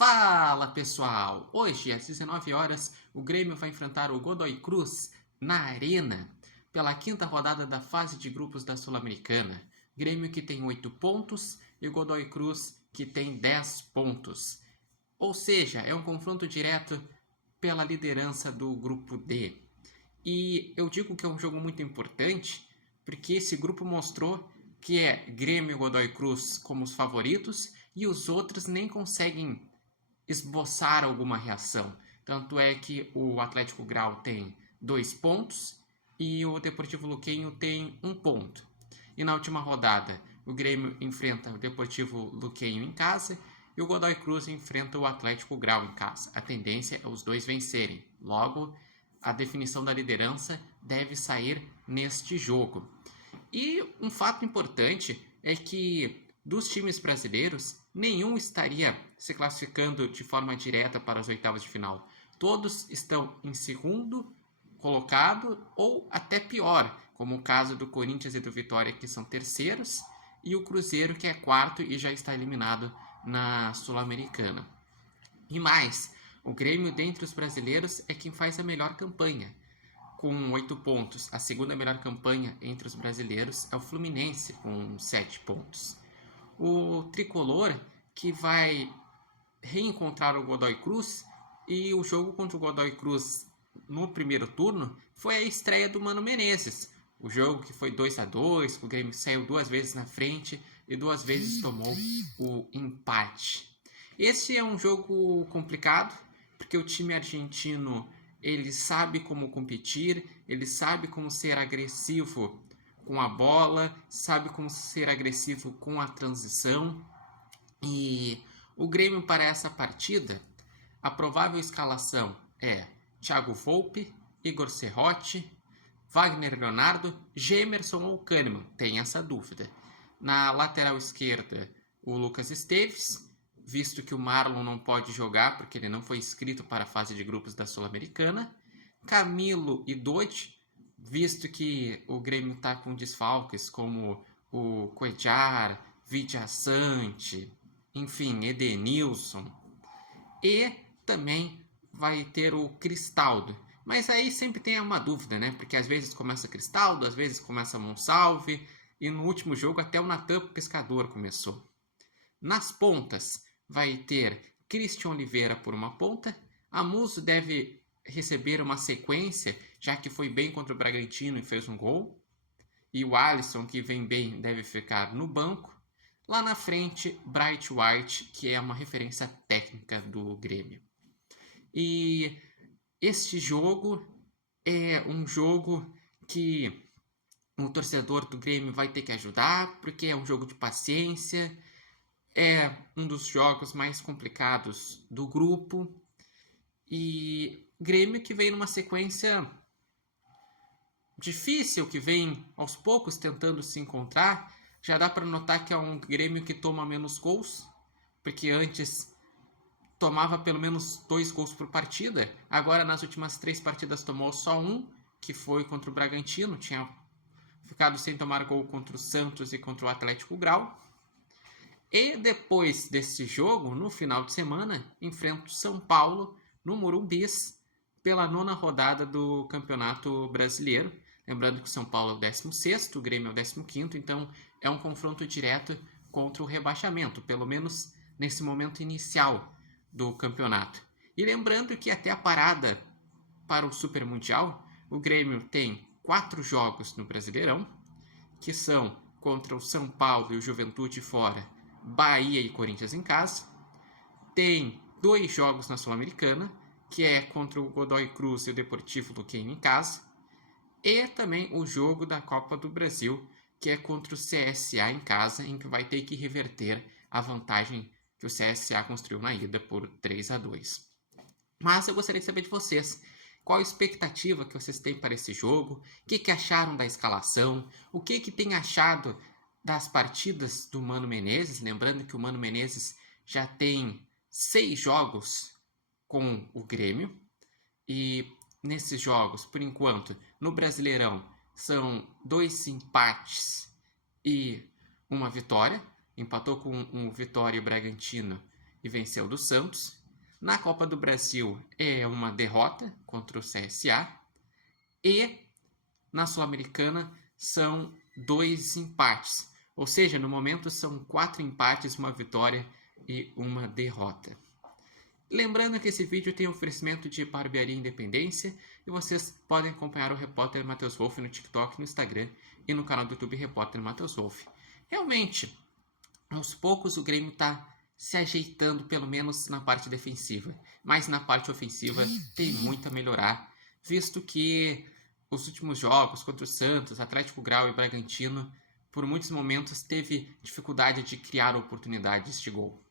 Fala pessoal! Hoje às 19 horas o Grêmio vai enfrentar o Godoy Cruz na Arena pela quinta rodada da fase de grupos da Sul-Americana. Grêmio que tem 8 pontos e o Godoy Cruz que tem 10 pontos. Ou seja, é um confronto direto pela liderança do grupo D. E eu digo que é um jogo muito importante porque esse grupo mostrou que é Grêmio e Godoy Cruz como os favoritos e os outros nem conseguem esboçar alguma reação. Tanto é que o Atlético Grau tem 2 pontos e o Deportivo Luquenho tem 1 ponto. E na última rodada, o Grêmio enfrenta o Deportivo Luquenho em casa e o Godoy Cruz enfrenta o Atlético Grau em casa. A tendência é os dois vencerem. Logo, a definição da liderança deve sair neste jogo. E um fato importante é que dos times brasileiros, nenhum estaria se classificando de forma direta para as oitavas de final. Todos estão em segundo colocado ou até pior, como o caso do Corinthians e do Vitória, que são terceiros, e o Cruzeiro, que é quarto e já está eliminado na Sul-Americana. E mais, o Grêmio dentre os brasileiros é quem faz a melhor campanha, com 8 pontos. A segunda melhor campanha entre os brasileiros é o Fluminense, com 7 pontos. O Tricolor, que vai reencontrar o Godoy Cruz, e o jogo contra o Godoy Cruz no primeiro turno foi a estreia do Mano Menezes. O jogo que foi 2-2, o Grêmio saiu 2 vezes na frente e 2 vezes tomou o empate. Esse é um jogo complicado, porque o time argentino ele sabe como competir, ele sabe como ser agressivo com a bola, sabe como ser agressivo com a transição. E o Grêmio para essa partida, a provável escalação é Thiago Volpe, Igor Serrote, Wagner Leonardo, Gemerson ou Kahneman, tem essa dúvida. Na lateral esquerda, o Lucas Esteves, visto que o Marlon não pode jogar porque ele não foi inscrito para a fase de grupos da Sul-Americana. Camilo e Dodge, visto que o Grêmio está com desfalques como o Cuellar, Vidia Sante, enfim, Edenilson. E também vai ter o Cristaldo. Mas aí sempre tem uma dúvida, né? Porque às vezes começa Cristaldo, às vezes começa Monsalve. E no último jogo até o Natan Pescador começou. Nas pontas vai ter Christian Oliveira por uma ponta. A Musso deve receber uma sequência, já que foi bem contra o Bragantino e fez um gol. E o Alisson, que vem bem, deve ficar no banco. Lá na frente, Bright White, que é uma referência técnica do Grêmio. E este jogo é um jogo que o torcedor do Grêmio vai ter que ajudar, porque é um jogo de paciência, é um dos jogos mais complicados do grupo. E Grêmio que vem numa sequência difícil, que vem aos poucos tentando se encontrar. Já dá para notar que é um Grêmio que toma menos gols, porque antes tomava pelo menos 2 gols por partida. Agora nas últimas 3 partidas tomou só 1, que foi contra o Bragantino. Tinha ficado sem tomar gol contra o Santos e contra o Atlético Grau. E depois desse jogo, no final de semana, enfrenta o São Paulo no Morumbis pela 9ª rodada do Campeonato Brasileiro. Lembrando que o São Paulo é o 16º, o Grêmio é o 15º, então é um confronto direto contra o rebaixamento, pelo menos nesse momento inicial do campeonato. E lembrando que até a parada para o Super Mundial, o Grêmio tem 4 jogos no Brasileirão, que são contra o São Paulo e o Juventude fora, Bahia e Corinthians em casa. Tem 2 jogos na Sul-Americana, que é contra o Godoy Cruz e o Deportivo Luquenho em casa. E também o jogo da Copa do Brasil, que é contra o CSA em casa, em que vai ter que reverter a vantagem que o CSA construiu na ida por 3-2. Mas eu gostaria de saber de vocês. Qual a expectativa que vocês têm para esse jogo? O que acharam da escalação? O que tem achado das partidas do Mano Menezes? Lembrando que o Mano Menezes já tem 6 jogos com o Grêmio. E nesses jogos, por enquanto, no Brasileirão, são 2 empates e uma vitória. Empatou com o Vitória e o Bragantino e venceu do Santos. Na Copa do Brasil é uma derrota contra o CSA. E na Sul-Americana são 2 empates. Ou seja, no momento são 4 empates, uma vitória e uma derrota. Lembrando que esse vídeo tem oferecimento de Barbearia Independência e vocês podem acompanhar o Repórter Matheus Wolff no TikTok, no Instagram e no canal do YouTube Repórter Matheus Wolff. Realmente, aos poucos o Grêmio está se ajeitando, pelo menos na parte defensiva. Mas na parte ofensiva tem muito a melhorar, visto que os últimos jogos contra o Santos, Atlético Grau e Bragantino, por muitos momentos teve dificuldade de criar oportunidades de gol.